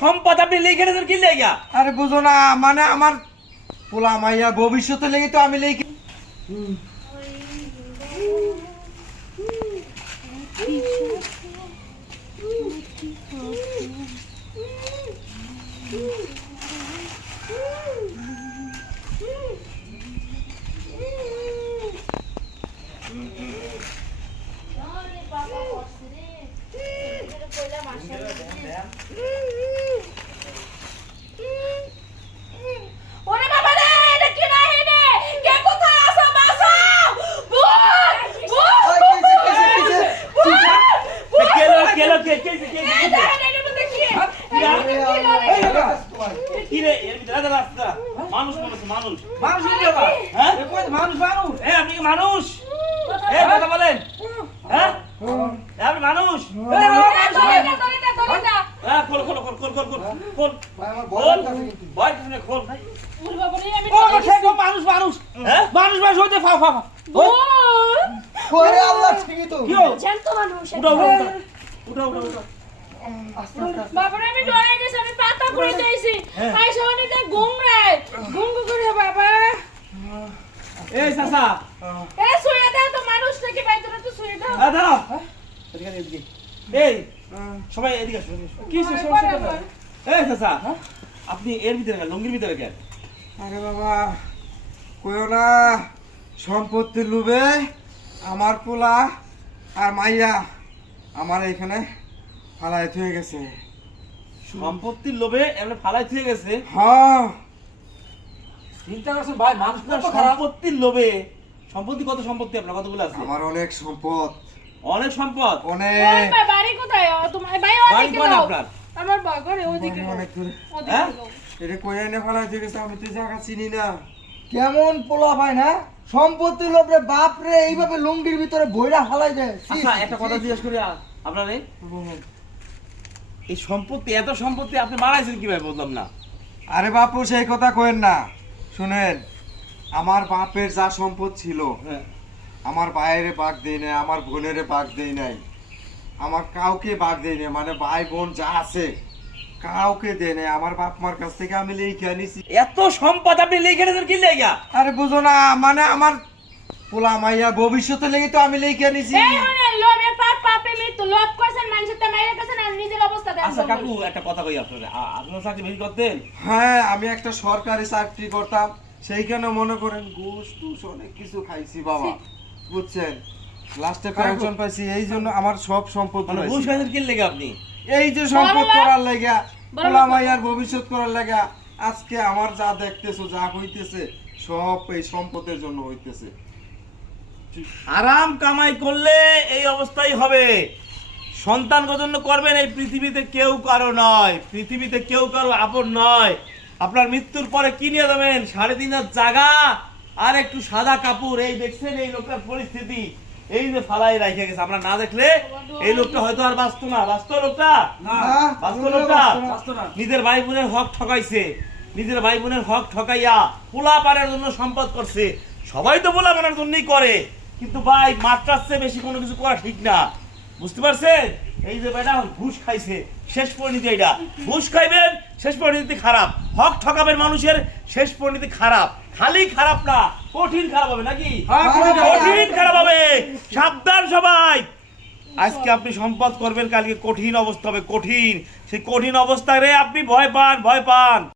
সম্পদ আপনি লিখে রেখেছেন কি লেগা? আরে বুঝো না মানে আমার পোলা মাইয়া ভবিষ্যতে লেগে তো আমি লিখি ওরে বাবা রে এটা কি না হেনে কে কোথায় আছো বাঁচাও ভূত ভূত কেলো কেলো কে কে কে কে এই দেখেন এটার মধ্যে কি কি দাঁড়া রাস্তা। মানুষ মানুষ। মানুষ মানুষ হয়ে? হ্যাঁ মানুষ মানুষ? এ আপনি কি মানুষ? এ কথা বলেন। হ্যাঁ? আপনি মানুষ? এ বাবা, মানুষ দড়িটা দড়িটা দড়িটা খোল খোল খোল খোল খোল খোল খোল। ভয় কিছু নেই, খোল। ওরে বাবা রে আমি মানুষ। মানুষ হ্যাঁ? মানুষ মানুষ হইতে ফা ফা ফা। ওরে আল্লাহ ঠিকই তো কি জ্যান্ত মানুষ উঠা উঠা উঠা। উঠা উঠা আমি ডরে গেছি আমি পাতা করে হ্যাঁ। আই দেখ গুংরাই গুঙ্গু করে বাবা। এই চাচা। এ শুয়ে দাও তো মানুষ নাকি তো শুয়ে দাও। হ্যাঁ এদিকে এদিকে এই সবাই এদিকে আসো কি সমস্যা এই চাচা আপনি এর ভিতরে কেন? লুঙ্গির ভিতরে কেন? আরে বাবা কইও না সম্পত্তির লোভে আমার পোলা আর মাইয়া আমার এইখানে ফালাই হয়ে গেছে। সম্পত্তির লোভে এমনি ফালাই থুয়ে গেছে। হ্যাঁ। চিন্তা করছেন ভাই মানুষ না, সম্পত্তির লোভে। সম্পত্তি কত সম্পত্তি আপনার? কতগুলো আছে? আমার অনেক সম্পদ। অনেক সম্পদ? অনেক। বাড়ি কোথায়? তোমার ওদিকে কোন আপনার? আমার বাড়ি ঘরে ওদিকে অনেক দূরে। হ্যাঁ? এটা কই এনে ফালাই হয়ে গেছে? আমি তো জায়গা চিনি না। কেমন পোলা ভাই না? সম্পত্তি লোভে বাপ রে এইভাবে লুঙ্গির ভিতরে বইরা হালাই দেয়। ছি, আচ্ছা একটা কথা জিজ্ঞেস করি আপনার এই সম্পত্তি এত সম্পত্তি আপনি মারাইছেন কীভাবে বললাম না? আরে বাপু সেই কথা কইেন না। শুনেন আমার বাপের যা সম্পদ ছিল হ্যাঁ। আমার বাইরে বাঘ দেই নাই আমার বোনের বাঘ দেই নাই আমার কাউকে বাঘ দেই নাই মানে ভাই বোন যা আছে কাউকে দেয় নাই। আমার বাপ মার কাছ থেকে আমি লিখে আনিছি। এত সম্পদ আপনি লিখে রেখেছেন কি লেগা? আরে বুঝো না মানে আমার পোলা মাইয়া ভবিষ্যতে লেগে তো আমি লিখে আনিছি। এই হনে লোভে পাপ পাপে মৃত্যু লোভ করছেন মানুষের তে মাইরে গেছেন আর নিজের অবস্থা দেখেন আচ্ছা কাকু একটা কথা কই আপনার। আপনার চাকরি বেশি করতেন? হ্যাঁ আমি একটা সরকারি চাকরি করতাম। সেইখানে মনে করেন ঘুষ টুস অনেক কিছু খাইছি বাবা। বুঝছেন? লাস্টে পেনশন পাইছি এই জন্য আমার সব সম্পদ মানে। ঘুষ খাইছেন কি লেগা আপনি? এই যে সম্পদ করার লাগা পোলা মাইয়ার ভবিষ্যৎ করার লাগা আজকে আমার যা দেখতেছো যা হইতেছে সব এই সম্পদের জন্য হইতেছে। আরাম কামাই করলে এই অবস্থাই হবে। সন্তান জন্য করবেন এই পৃথিবীতে কেউ কারও নয়। পৃথিবীতে কেউ কারও আপন নয়। আপনার মৃত্যুর পরে কি নিয়ে যাবেন? সাড়ে তিন হাজার জায়গা আর একটু সাদা কাপড়। এই দেখছেন এই লোকটার পরিস্থিতি। এই যে ফালাই রাখে গেছে। আমরা না দেখলে এই লোকটা হয়তো আর বাঁচতো না। বাঁচতো লোকটা? না। বাঁচতো লোকটা? নিজের ভাই বোনের হক ঠকাইছে। নিজের ভাই বোনের হক ঠকাইয়া পোলা পানের জন্য সম্পদ করছে। সবাই তো পোলা পানের জন্যই করে। কিন্তু ভাই মাত্রার চেয়ে বেশি কোনো কিছু করা ঠিক না। বুঝতে পারছেন? এই যে বেটা ঘুষ খাইছে শেষ পরিণতি এটা। ঘুষ খাইবেন শেষ পরিণতি খারাপ। হক ঠকাবেন মানুষের শেষ পরিণতি খারাপ। খালি খারাপ না কঠিন খারাপ হবে নাকি? হ্যাঁ। কঠিন খারাপ হবে। সাবধান সবাই। আজকে আপনি সম্পদ করবেন কালকে কঠিন অবস্থা হবে কঠিন। সেই কঠিন অবস্থায় রে আপনি ভয় পান ভয় পান।